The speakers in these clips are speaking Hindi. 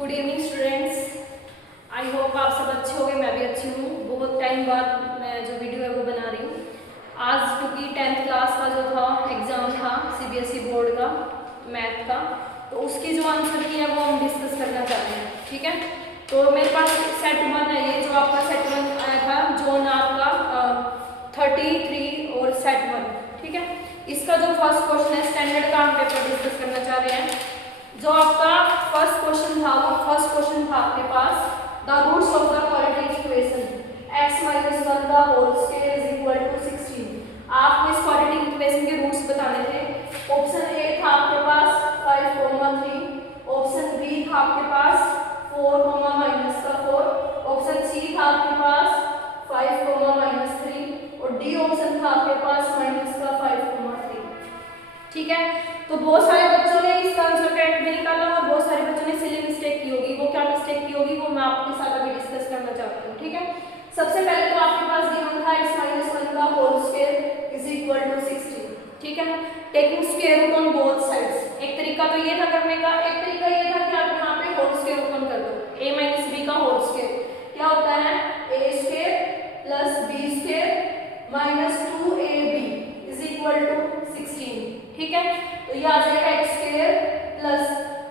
Good evening students. I hope आप सब अच्छे होंगे, मैं भी अच्छी हूँ। बहुत टाइम बाद मैं जो वीडियो है वो बना रही हूँ आज, क्योंकि 10th क्लास का जो था एग्ज़ाम था CBSE बोर्ड का मैथ का, तो उसकी जो आंसर की है वो हम डिस्कस करना चाहते हैं। ठीक है, तो मेरे पास सेट 1 है, ये जो आपका सेट 1 आया था जोन आपका 33 और सेट 1। ठीक है, इसका जो फर्स्ट क्वेश्चन है स्टैंडर्ड का हम पेपर डिस्कस करना चाह रहे हैं। जो आपका फर्स्ट क्वेश्चन था वो फर्स्ट क्वेश्चन था आपके पास the roots of the quadratic equation x - 1 the whole square is equal to 16। आपको इस क्वाड्रेटिक इक्वेशन के रूट्स बताने थे। ऑप्शन ए था आपके पास 5, 3, ऑप्शन बी था आपके पास 4, -4, ऑप्शन सी था आपके पास 5, -3 और डी ऑप्शन था आपके पास -5, 3। ठीक है, तो बहुत सारे बच्चों ने इसका आंसर करेक्ट भी निकाला और बहुत सारे बच्चों ने सिली मिस्टेक की होगी। वो क्या मिस्टेक की होगी वो मैं आपके साथ अभी डिस्कस करना चाहती हूँ। ठीक है, सबसे पहले तो आपके पास गिवन था x - 1 का whole square is equal to 16। ठीक है, taking square root on both sides. एक तरीका तो ये था करने का, एक तरीका ये था कि आप यहाँ पे होल स्क्वायर ओपन कर दो। a - b का होल स्क्वायर क्या होता है, a square plus b square -2ab is equal to 16। ठीक है, तो ये आ जाएगा x स्क्वायर प्लस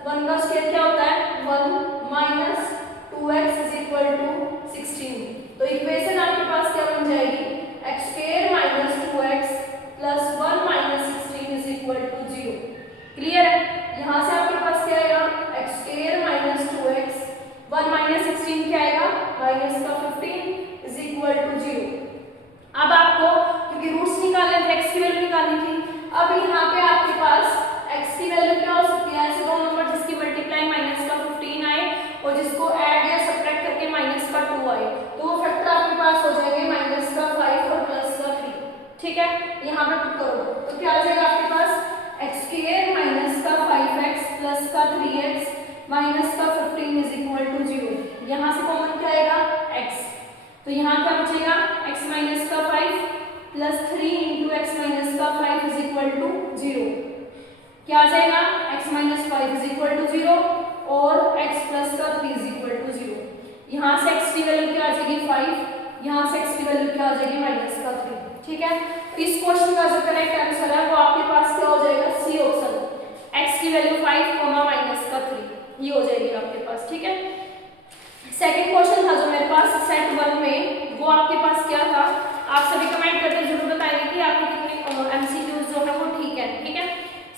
1 का स्क्वायर क्या होता है 1 - 2x इज इक्वल टू 16। तो इक्वेशन आपके पास क्या बन जाएगी x square - 2x plus 1 - 16 is equal to 0। Clear है, यहाँ से आपके पास क्या आएगा x स्क्वायर - 2x 1 - 16 क्या आएगा -15 इज इक्वल टू 0। अब आपको क्योंकि रूट्स निकालने थे x की वैल्यू निकालनी थी, अब यहाँ पे आपके पास x की वैल्यू क्या हो सकती है, ऐसे दो नंबर जिसकी मल्टीप्लाई -15 आए और जिसको ऐड या सब्ट्रैक्ट करके -2 आए, तो वो फैक्टर आपके पास हो जाएंगे -5 और +3। ठीक है, यहाँ पे पुट करो तो क्या आ जाएगा आपके पास x square -5x plus 3x -15 is equal to 0। यहाँ से कॉमन क्या आएगा x, तो यहाँ क्या बचेगा x - 5 plus 3 into x - 5 is equal to 0। क्या आ जाएगा x - 5 इज इक्वल टू 0 और x plus 3 is equal to 0। यहाँ से x की वैल्यू क्या आ जाएगी 5, यहाँ से x की वैल्यू क्या आ जाएगी -3। ठीक है, तो इस क्वेश्चन का जो करेक्ट आंसर है वो आपके पास क्या हो जाएगा सी ऑप्शन, x की वैल्यू 5, -3 ये हो जाएगी आपके पास। ठीक है, सेकंड क्वेश्चन था जो मेरे पास सेट 1 में, वो आपके पास क्या था, आप सभी कमेंट करके जरूर बताइए कि आपके कितने एमसीक्यूज जो है वो ठीक है। ठीक है,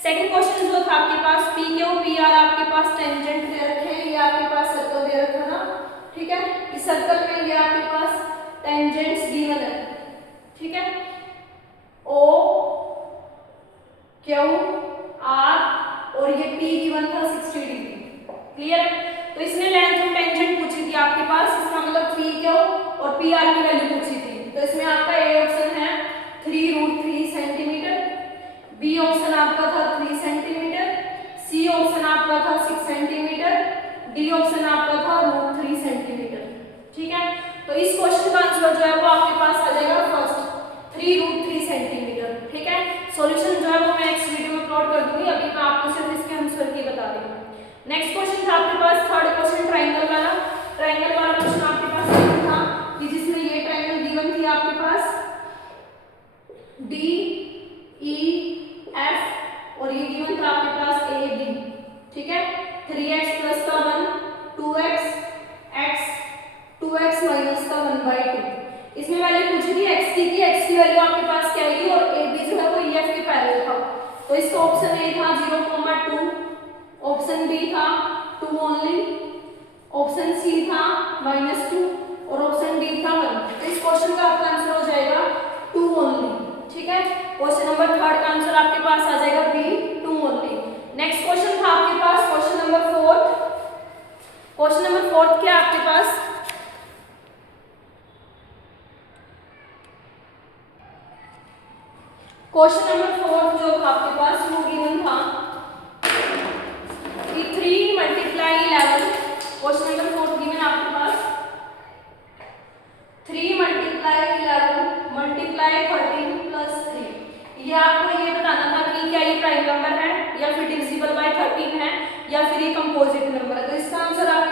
सेकंड क्वेश्चन जो था आपके पास पी क्यू पी आर आपके पास टेंजेंट दे रखे हैं, ये आपके पास सर्कल दे रखा ना। ठीक है, इस सर्कल में ये आपके पास टेंजेंट्स गिवन है। ठीक है, ओ क्यू आर और ये पी गिवन था 60 डिग्री। क्लियर, तो इसने लेंथ ऑफ टेंजेंट पूछी थी आपके पास, इसका मतलब पी क्यू और पी आर की वैल्यू पूछी थी। तो इसमें आपका ए ऑप्शन है 3√3 सेंटीमीटर, बी ऑप्शन आपका था 3 सेंटीमीटर, सी ऑप्शन आपका था 6 सेंटीमीटर, डी ऑप्शन आपका था √3 सेंटीमीटर। ठीक है, तो इस क्वेश्चन का आंसर जो है वो आपके पास आ जाएगा फर्स्ट 3√3 सेंटीमीटर। ठीक है, सॉल्यूशन जो है वो मैं नेक्स्ट वीडियो में अपलोड कर दूंगी, अभी मैं आपको सिर्फ इसके आंसर की बता रही हूँ। नेक्स्ट क्वेश्चन था आपके पास थर्ड क्वेश्चन ट्रायंगल वाला क्वेश्चन आपके पास था कि जिसमें ये ट्रायंगल गिवन थी आपके पास डी ई एफ और ये गिवन था आपके पास ए बी। ठीक है, 3x plus 1 2x x 2x minus 1/2। इसमें वैल्यू पूछी थी x की x की वैल्यू आपके पास क्या आएगी और ए बी जो है वो ई एफ के पैरेलल था, तो इसका ऑप्शन ए था 0,2, ऑप्शन बी था 2 ओनली, ऑप्शन सी था -2 और ऑप्शन डी था 1। तो इस क्वेश्चन का आपका आंसर हो जाएगा 2 ओनली। ठीक है, क्वेश्चन नंबर थर्ड का आंसर आपके पास आ जाएगा बी 2 ओनली। नेक्स्ट क्वेश्चन था आपके पास question number fourth. Question number fourth क्या आपके पास क्वेश्चन नंबर फोर्थ जो था आपके पास वो गिवन था 3 × 11। क्वेश्चन नंबर 4 गिवन आपके पास 3 × 11 × 13 + 3। ये आपको ये बताना था कि क्या ये प्राइम नंबर है या फिर डिविजिबल बाय 13 है या फिर ये कंपोजिट नंबर है। तो इसका आंसर आपके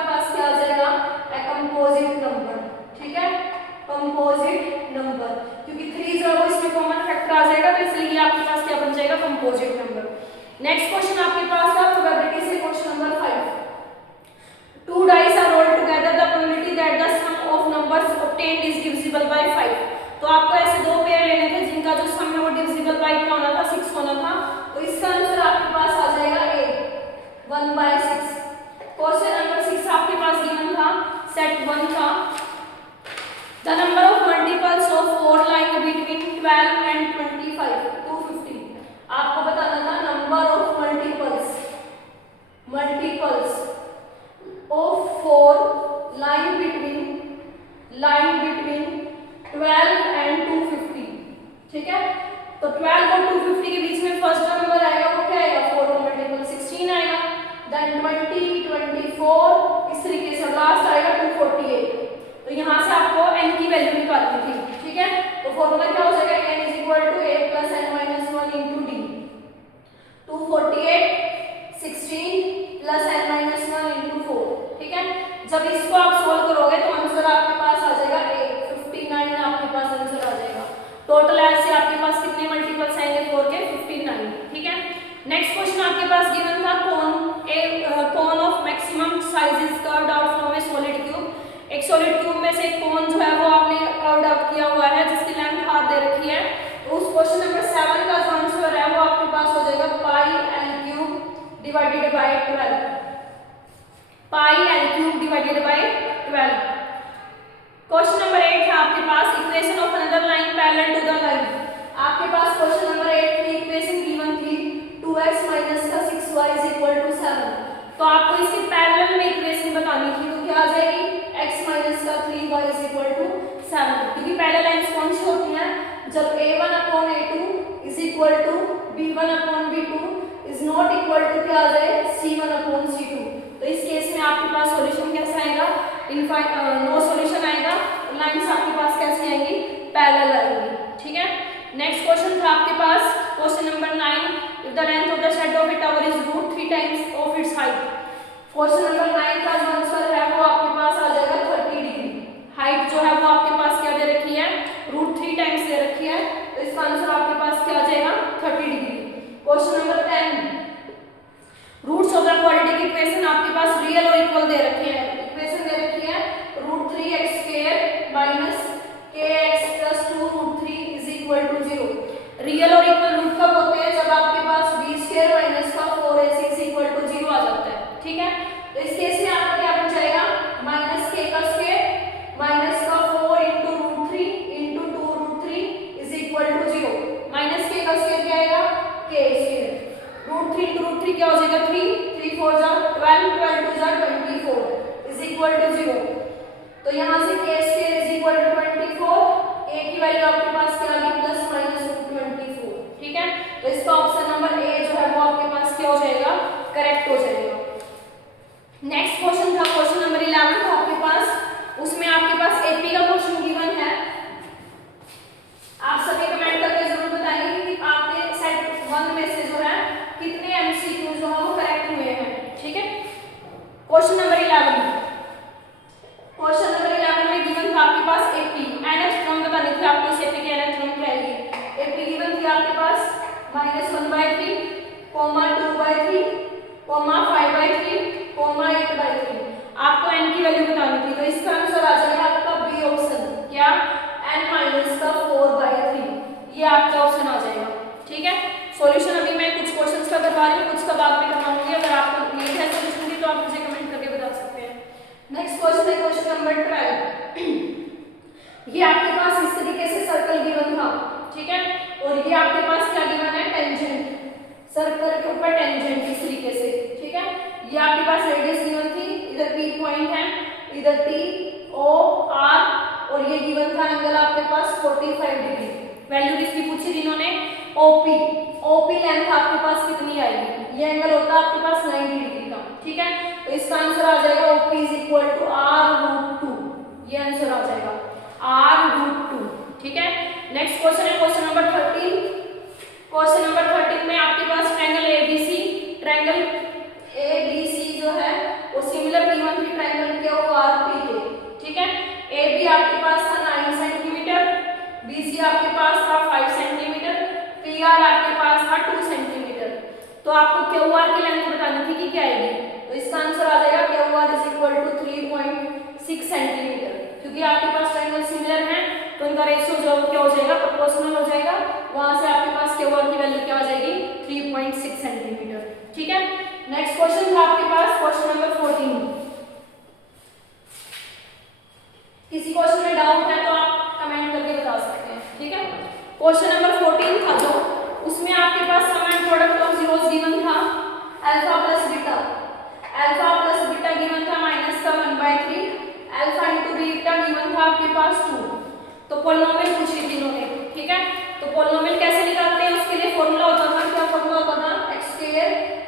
कंपोजिट नंबर, क्योंकि 3 जो है वो इसमें कॉमन फैक्टर आ जाएगा, तो इसलिए आपके पास क्या बन जाएगा, कंपोजिट नंबर। नेक्स्ट क्वेश्चन आपके पास है प्रोबेबिलिटी से question number 5। 2 dice are rolled together, the probability that the sum of numbers obtained is divisible by 5। तो आपको ऐसे दो पेयर लेने थे जिनका जो सम है वो डिविजिबल बाय क्या होना था, 6 होना था। तो इसका आंसर आपके पास आ जाएगा A 1/6। क्वेश्चन नंबर 6 आपके पास गिवन था सेट 1 का। The number of multiples of 4 lying between 12 and 25 250। आपको बताना था number of multiples of 4 lying between 12 and 250। ठीक है, तो 12 और 250 के बीच में फर्स्ट जो नंबर आएगा वो क्या आएगा, 4 का मल्टीपल 16 आएगा, देन 20 24 इस तरीके से लास्ट आएगा 248। तो यहाँ से आपको n की वैल्यू निकालनी थी। ठीक है, तो फॉर्मूला क्या हो जाएगा, n = a + n - 1 × d। 248 16 + n - 1 × 4। ठीक है, जब इसको आप सोल्व करोगे तो आंसर आपके पास आ जाएगा A 59 आपके पास आंसर आ जाएगा। टोटल ऐसे आपके पास कितने मल्टीपल्स आएंगे 4 के, 59। ठीक है, नेक्स्ट क्वेश्चन आपके पास गिवन था cone of maximum size is curved out from A solid cube. एक सॉलिड क्यूब में से एक कोन जो है वो आपने कर्व्ड आउट किया हुआ है जिसकी लेंथ r दे रखी है। तो उस क्वेश्चन नंबर 7 का जो आंसर है वो आपके पास हो जाएगा πl³ divided by 12। πl³ divided by 12। Question number 8 है आपके पास equation of another line parallel to the line. आपके पास क्वेश्चन नंबर 8 में इक्वेशन गिवन थी 2x - 6y = 7। तो आपको इसके पैरेलल में इक्वेशन बतानी थी, तो क्या आ जाएगी, x - 3y = 7। क्योंकि पैरेलल लाइंस कौन सी होती हैं, जब a1/a2 = b1/b2 is not equal to क्या आ जाए, c1/c2। तो इस केस में आपके पास सॉल्यूशन कैसा आएगा, नो सॉल्यूशन आएगा, लाइंस आपके पास कैसी आएंगी, पैरेलल आएंगी। ठीक है, नेक्स्ट क्वेश्चन था आपके पास question number 9। If the length of the shade of a tower is √3 times of its height. Question number 9 का जो आंसर है वो आपके पास आ जाएगा 30 डिग्री। हाइट जो है वो आपके पास क्या दे रखी है, √3 टाइम्स दे रखी है, तो इसका आंसर आपके पास क्या आ जाएगा, 30 degree. Question number 10, roots of the quadratic equation आपके पास रियल और इक्वल दे रखे हैं। इक्वेशन दे रखी है √3x² - kx + 2√3 = 0। रियल और इक्वल रूट कब होते हैं, जब आपके पास b² - 4ac = 0 आ जाता है। ठीक है, तो इस केस में आपका क्या बन जाएगा, -k² - 4 × √3 × 2√3 = 0। -k² क्या आएगा, k²। √3 × √3 क्या हो जाएगा, 3 3 4 जा 12 12 2 जा 24 = 0। तो यहाँ से k² = 24, a की वैल्यू आपके पास क्या आ गई, ±√24। ठीक है, तो इसका ऑप्शन नंबर ए जो है वो आपके पास क्या हो जाएगा, करेक्ट हो जाएगा। नेक्स्ट क्वेश्चन था क्वेश्चन नंबर 11 था आपके पास, उसमें आपके पास एपी का क्वेश्चन गिवन है। आप सभी कमेंट करके जरूर बताएंगे कि आपने सेट 1 में से जो है कितने एमसीक्यू जो है वो करेक्ट हुए हैं। ठीक है, क्वेश्चन नंबर 11 में गिवन था आपके पास एपी nth टर्म बतानी थी आपको। इस एपी की nth टर्म क्या आएगी, एपी गिवन थी आपके पास -1/3, 2/3, 5/3, 8/3। आपको n की वैल्यू बतानी थी, तो इसका आंसर आ जाएगा आपका बी ऑप्शन, क्या, n - 4/3। ये आपका ऑप्शन आ जाएगा। ठीक है, सॉल्यूशन अभी मैं कुछ क्वेश्चंस का करवा रही हूँ, कुछ का बाद में करवाऊंगी। अगर आपको नीड है सॉल्यूशन की तो आप मुझे कमेंट करके बता सकते हैं। नेक्स्ट क्वेश्चन है क्वेश्चन नंबर 12। ये आपके पास इस तरीके से सर्कल गिवन था। ठीक है, और ये आपके पास क्या गिवन है, टेंजेंट, सर्कल के ऊपर टेंजेंट इस तरीके से। ठीक है, ये आपके पास रेडियस गिवन थी, इधर P पॉइंट है, इधर T O R, और ये गिवन था एंगल आपके पास 45 डिग्री। वैल्यू किसकी पूछी थी इन्होंने, OP लेंथ आपके पास कितनी आएगी, ये एंगल होता है आपके पास 90 डिग्री का। ठीक है, तो इसका आंसर आ जाएगा OP = r√2। ये आंसर आ जाएगा r√2। ठीक है, नेक्स्ट क्वेश्चन है क्वेश्चन नंबर 13। क्वेश्चन नंबर 13 में आपके पास ट्रायंगल ABC जो है वो सिमिलर गिवन थी ट्रायंगल के ORP के। ठीक है, AB आपके पास था 9 सेंटीमीटर आपके पास था 5 सेंटीमीटर, PR आपके पास था 2 सेंटीमीटर। तो आपको QR की लेंथ बतानी थी कि क्या आएगी, तो इसका आंसर आ जाएगा QR is equal to 3.6 centimetre. क्योंकि आपके पास ट्रायंगल सिमिलर हैं तो इनका रेशियो जो क्या हो जाएगा, प्रोपोर्शनल हो जाएगा, वहां से आपके पास QR की वैल्यू क्या आ जाएगी 3.6 सेंटीमीटर। ठीक है, नेक्स्ट क्वेश्चन था आपके पास क्वेश्चन नंबर 14। किसी क्वेश्चन में डाउट है तो आप कमेंट करके बता सकते हैं। ठीक है, क्वेश्चन नंबर 14 था जो, उसमें आपके पास sum and product of zeros given था alpha plus beta. Alpha plus beta given था माइनस का 1/3, अल्फा इंटू बीटा गिवन था आपके पास 2। तो पॉलिनोमियल पूछ ली थी इन्होंने। ठीक है, तो पॉलिनोमियल कैसे निकालते हैं, उसके लिए फॉर्मूला होता था, क्या फॉर्मूला होता था, x²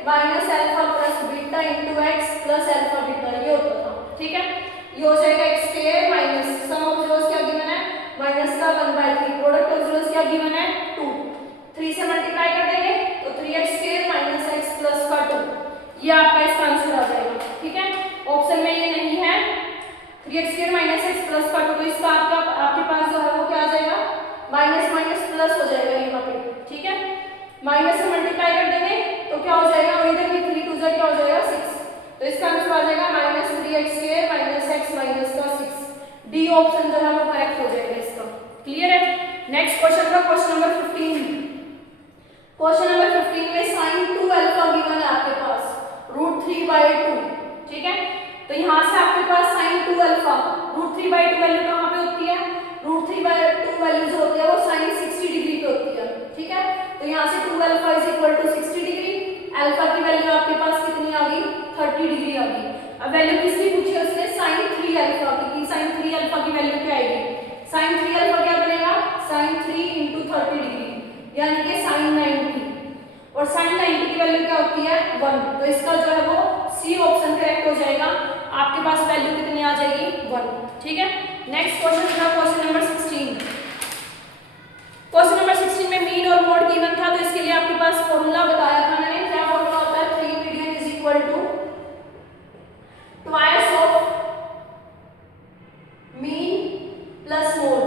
minus alpha plus beta into x plus alpha beta, ये होता था। ठीक है, ये हो जाएगा x² minus sum of zeros क्या गिवन है माइनस का 1/3, प्रोडक्ट ऑफ जीरोस क्या गिवन है 2, 3 से मल्टीप्लाई कर देंगे तो 3x² माइनस x प्लस का 2, ये आपका इसका आंसर आ जाएगा। ठीक है, ऑप्शन में ये नहीं है 3x² माइनस x प्लस का 2, तो इसका आपके पास जो है वो क्या आ जाएगा माइनस माइनस प्लस हो जाएगा यहाँ पे। ठीक है, माइनस से मल्टीप्लाई कर देंगे तो क्या हो जाएगा, और इधर भी 3 2 क्या हो जाएगा 6, तो इसका आंसर आ जाएगा minus 3x² minus x minus का 6। डी ऑप्शन जो है वो करेक्ट हो जाएगा इसका। क्लियर है, नेक्स्ट क्वेश्चन का क्वेश्चन नंबर 15। क्वेश्चन नंबर 15 में sin 2 अल्फा गिवन है आपके पास √3/2। ठीक है, तो यहाँ से आपके पास sin 2 अल्फा √3/2 वैल्यू कहाँ पे होती है, √3/2 वैल्यू जो होती है वो sin 60 डिग्री पे होती है। ठीक है, तो यहाँ से 2 alpha is equal to 60 degree, alpha की वैल्यू आपके पास कितनी आ गई 30 डिग्री आ गई। अब वैल्यू किसकी पूछी है उसने, sin 3 अल्फा की, sin 3 अल्फा की वैल्यू क्या आएगी, sin 3 अल्फा क्या बनेगा sin 3 × 30 डिग्री यानी कि sin 90, और sin 90 की वैल्यू क्या होती है 1, तो इसका जो है वो सी ऑप्शन करेक्ट हो जाएगा, आपके पास वैल्यू कितनी आ जाएगी 1। ठीक है, नेक्स्ट क्वेश्चन था क्वेश्चन नंबर 16। क्वेश्चन नंबर 16 में मीन और मोड गिवन था, तो इसके लिए आपके पास फॉर्मूला बताया था मैंने, क्या फॉर्मूला होता है 3 median is equal to twice of mean plus mode,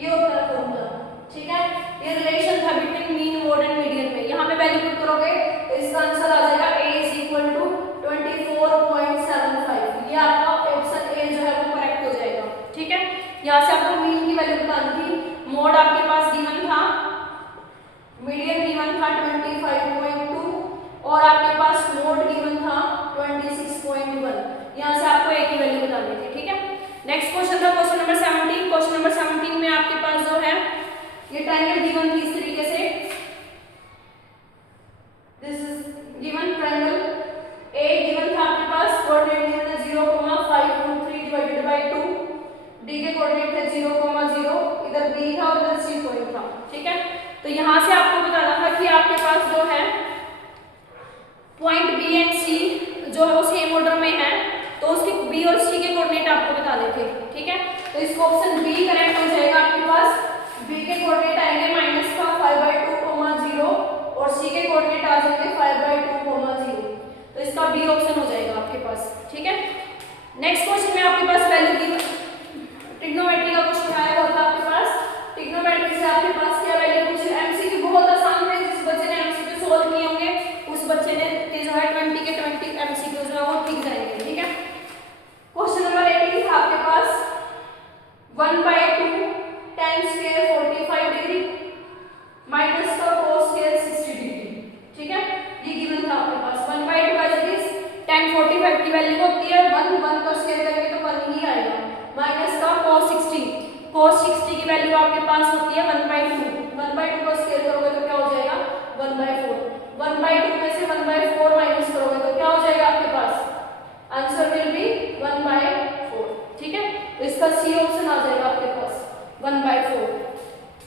ये होता है फॉर्मूला। ठीक है, ये रिलेशन था between mean mode and median में, यहाँ पे वैल्यू पुट करोगे तो इसका आंसर आ जाएगा a इज इक्वल टू 24.75, ये आपका ऑप्शन ए जो है वो करेक्ट हो जाएगा। ठीक है, यहाँ से आपको मीन की वैल्यू बतानी थी, मोड आपके पास गिवन था, मीडियन गिवन था 25.2 और आपके पास मोड गिवन था 26.1, यहाँ से आपको ए की वैल्यू बतानी थी। ठीक है, नेक्स्ट क्वेश्चन था क्वेश्चन नंबर 17। क्वेश्चन नंबर 17 में आपके पास जो है ये ट्रायंगल गिवन थी इस तरीके से, this is given triangle A given था आपके पास, कोऑर्डिनेट गिवन है 0,5√3/2, डी के कोऑर्डिनेट थे 0,0, इधर बी था और इधर सी पॉइंट था। ठीक है, तो यहाँ से आपको बताना था कि आपके पास जो है पॉइंट बी एंड सी जो है वो सेम ऑर्डर में है, तो उसके बी और सी के कोऑर्डिनेट आपको बताने थे। ठीक है, तो इसको ऑप्शन बी करेक्ट हो जाएगा, आपके पास बी के कोऑर्डिनेट आएंगे माइनस का 5/2, 0 और सी के कोऑर्डिनेट आ जाएंगे 5/2, 0, तो इसका बी ऑप्शन हो जाएगा आपके पास। ठीक है, नेक्स्ट क्वेश्चन में आपके पास वैल्यू की ट्रिग्नोमेट्री का क्वेश्चन आया होता है आपके पास, ट्रिग्नोमेट्री से आपके पास क्या वैल्यू पूछी, एमसीक्यू बहुत आसान है, जिस बच्चे ने एमसीक्यू सॉल्व किए होंगे उस बच्चे ने जो है 20 के 20 एमसीक्यू जो है वो ठीक जाएंगे। ठीक है, क्वेश्चन नंबर 18 था आपके पास 1/2 tan स्क्वायर 45 डिग्री माइनस का cos स्क्वायर 60 डिग्री। ठीक है, ये गिवन था आपके पास 1/2 एज इट इज, tan 45 की वैल्यू होती है 1 का स्क्वायर करेंगे तो 1 ही आएगा, माइनस का cos 60 की वैल्यू आपके पास होती है 1/2 का स्क्वायर करोगे तो क्या हो जाएगा 1/4, 1/2 में से 1/4 माइनस करोगे तो क्या हो जाएगा आपके पास, आंसर विल बी 1/4। ठीक है, तो इसका सी ऑप्शन आ जाएगा आपके पास 1/4।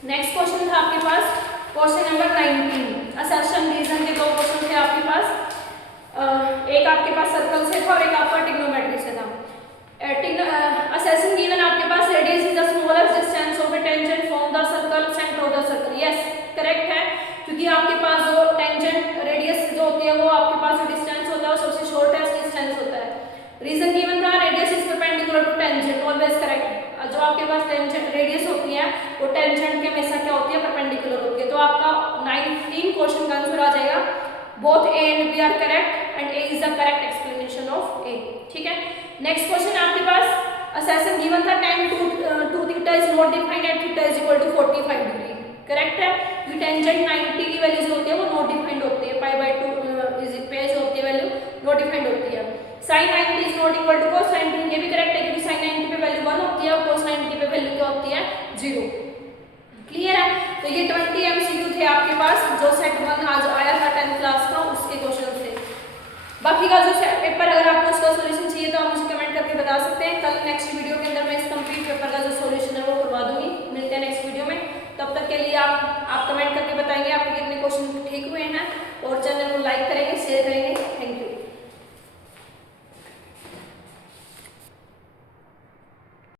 नेक्स्ट क्वेश्चन था आपके पास क्वेश्चन नंबर 19, असर्शन रीजन के दो क्वेश्चन थे आपके पास, एक आपके पास सर्कल से था और एक आपका ट्रिग्नोमेट्री से था। असर्शन गिवन आपके पास radius is the smallest distance of a tangent from the circle centre of the circle, yes correct है, क्योंकि आपके पास जो टेंजेंट रेडियस जो होती है वो आपके पास जो डिस्टेंस होता है वो सबसे शॉर्टेस्ट डिस्टेंस होता है। रीजन गिवन था radius is perpendicular to tangent, always correct, जो आपके पास टेंजेंट रेडियस होती है वो टेंजेंट के हमेशा क्या होती है, परपेंडिकुलर होती है। तो आपका 19 क्वेश्चन का आंसर आ जाएगा both A and B are correct and A is the correct explanation of A. ठीक है, नेक्स्ट क्वेश्चन आपके पास असेसन गिवन था tan 2 theta is not defined at theta is equal to 45 degree. Correct है, ये टेंजेंट 90 की वैल्यू जो होती है वो नॉट डिफाइंड होती है, पाई बाय 2 इज पे जो होती है वैल्यू नॉट डिफाइंड होती है। sin 90 is not equal to cos 90, ये भी करेक्ट है क्योंकि sin 90 पे वैल्यू 1 होती है और cos 90 पे वैल्यू क्या होती है 0। क्लियर है, तो ये 20 MCQ थे आपके पास जो सेट 1 आज आया था 10th क्लास का, उसके क्वेश्चन थे। बाकी का जो पेपर अगर आपको उसका सॉल्यूशन चाहिए तो आप मुझे कमेंट करके बता सकते हैं। कल नेक्स्ट वीडियो के अंदर मैं इस कंप्लीट पेपर का जो सॉल्यूशन है वो करवा दूंगी। मिलते हैं नेक्स्ट वीडियो में, तब तक के लिए आप कमेंट करके बताएंगे आपके कितने क्वेश्चन ठीक हुए हैं और चैनल को लाइक करेंगे, शेयर करेंगे। Thank you.